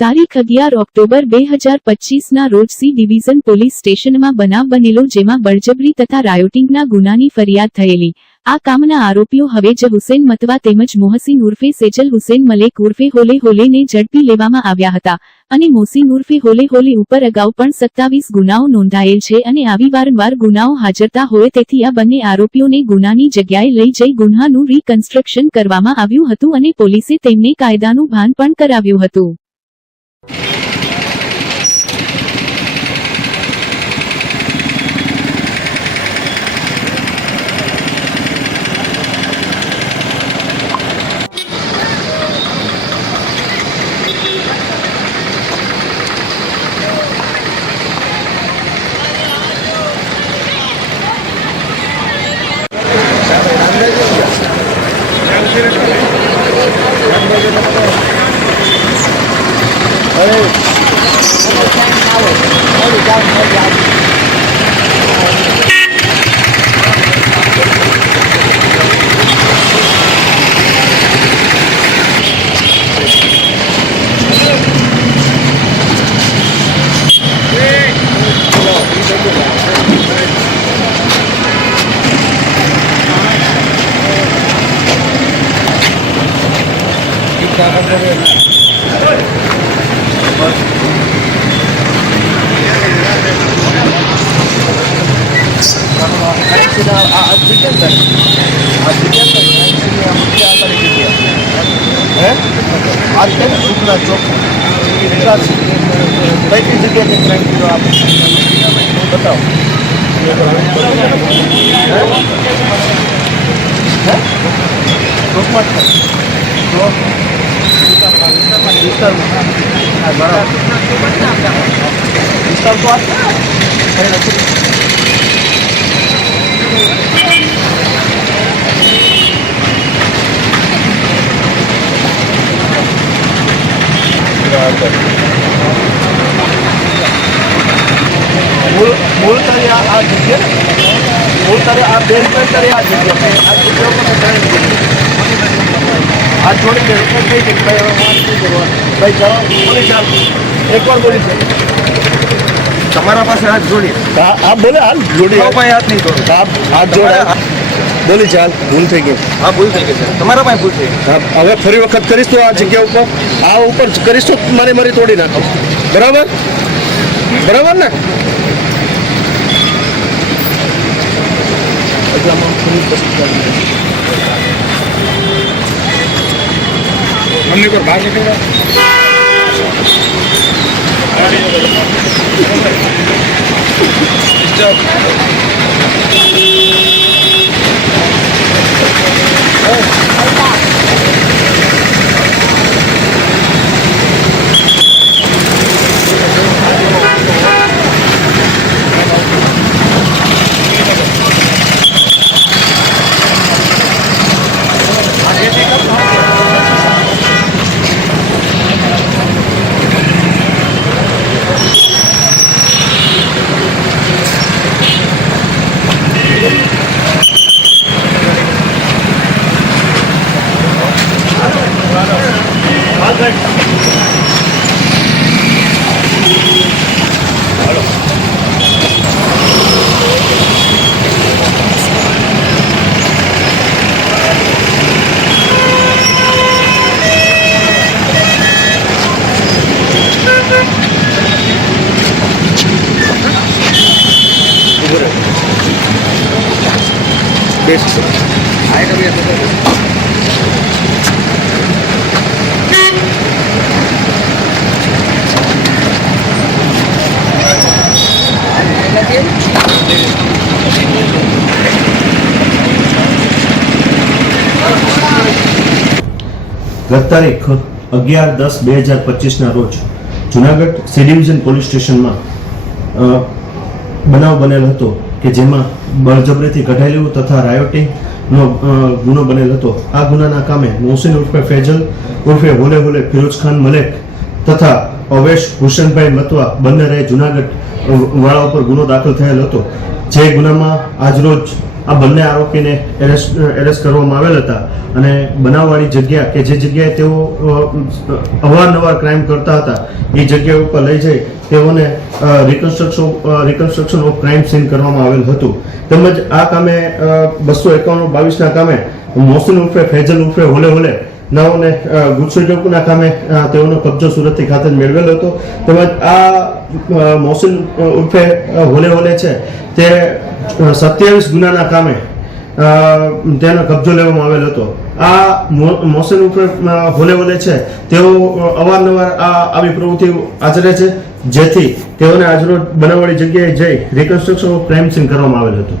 તારીખ 11 ઓક્ટોબર 2025ના રોજ C division police સ્ટેશનમાં બનાવ બનેલો, જેમાં બળજબરી તથા રાયોટિંગના ગુનાની ફરિયાદ થયેલી. આ કામના આરોપીઓ હવેજ હુસેન મતવા તેમજ મોહસીન ઉર્ફે સેજલ હુસેન મલેક ઉર્ફે હોલે હોલેને ઝડપી લેવામાં આવ્યા હતા અને મોહસીન ઉર્ફે હોલે હોલે ઉપર અગાઉ પણ 27 ગુનાઓ નોંધાયેલ છે અને આવી વારંવાર ગુનાઓ હાજરતા હોય તેથી આ બંને આરોપીઓને ગુનાની જગ્યાએ લઈ જઈ ગુન્હાનું રીકન્સ્ટ્રક્શન કરવામાં આવ્યું હતું અને પોલીસે તેમને કાયદાનું ભાન પણ કરાવ્યું હતું. તમારા પાસે હાથ જોડી બોલે હાથ જોડી હાથ નહીં જોડો હાથ જોડે બોલી ચાલ ભૂલ થઈ ગઈ. હા ભૂલ થઈ ગઈ છે તમારા પાસે ભૂલ થઈ ગઈ. હવે ફરી વખત કરીશ તો આ જગ્યા ઉપર આ ઉપર કરીશ તો મારી તોડી નાખો. બરાબર બરાબર ને? અમને કોઈ બહાર નીકળવા ગત તારીખ 11/10/2025ના રોજ જુનાગઢ સી ડિવિઝન પોલીસ સ્ટેશનમાં બનાવ બનેલ હતો કે જેમાં બળજબરીથી કઢાયેલું તથા રાયોટિંગનો ગુનો બનેલ હતો. આ ગુનાના કામે મોહસીન ઉર્ફે ફેજલ ઉર્ફે હોલે હોલે ફિરોઝ ખાન મલેક તથા અવેશ હુસેનભાઈ મતવા બંને રહે જુનાગઢ વાળા ઉપર ગુનો દાખલ થયેલ હતો. જે ગુનામાં આજરોજ આ બંને આરોપીને એરેસ્ટ કરવામાં આવેલ હતા અને બનાવવાળી જગ્યા કે જે જગ્યાએ તેઓ અવારનવાર ક્રાઇમ કરતા હતા એ જગ્યા ઉપર લઈ જઈ તેઓને રિકન્સ્ટ્રક્શન ઓફ ક્રાઇમ સીન કરવામાં આવેલ હતું. તેમજ આ કામે 251-22ના કામે મોહસિન ઉર્ફે ફૈઝલ ઉર્ફે હોલે હોલે નાઓને ગુજસુટકના કામે તેઓનો કબજો સુરતથી ખાતે મેળવેલો હતો. તેમજ આ મોહસિન ઉર્ફે હોલે હોલે છે તે 27 ગુનાના કામે તેનો કબજો લેવામાં આવેલ હતો. આ મોહસિન ઉર્ફે હોલે હોલે છે તેઓ અવારનવાર આવી પ્રવૃત્તિઓ આચરે છે, જેથી તેઓને આજરોજ બનાવવાળી જગ્યાએ જઈ રિકન્સ્ટ્રક્શન ઓફ ક્રાઇમ સીન કરવામાં આવેલ હતું.